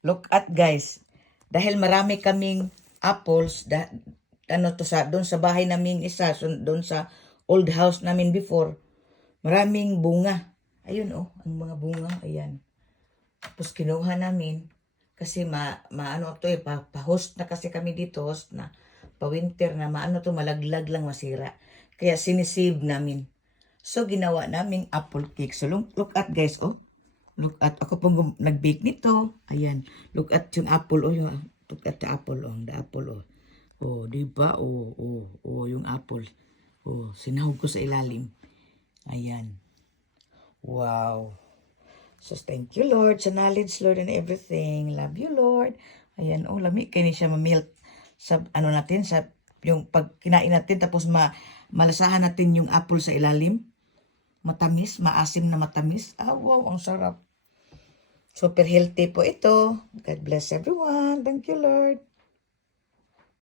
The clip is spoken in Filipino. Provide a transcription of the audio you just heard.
Look at guys. Dahil marami kaming apples, doon sa bahay namin isa, doon sa old house namin before, maraming bunga. Ayun oh, ang mga bunga, ayan. Tapos kinuha namin, kasi maano to pa-host na kasi kami dito, host na, pa-winter na, maano to, malaglag lang, masira. Kaya sinisave namin. So, ginawa naming apple cake. So, look at guys, oh. Look at, ako pong nag-bake nito. Ayan. Look at yung apple, oh. Look at the apple, oh. The apple, oh. Oh, diba? Oh, yung apple. Oh, sinahog ko sa ilalim. Ayan. Wow. So, thank you, Lord, sa knowledge, Lord, and everything. Love you, Lord. Ayan, oh, lami. Kaya siya ma-melt sa, ano natin, sa, yung pag kinain natin, tapos malasahan natin yung apple sa ilalim. Matamis, maasim na matamis. Ah, wow, ang sarap. Super healthy po ito. God bless everyone. Thank you, Lord.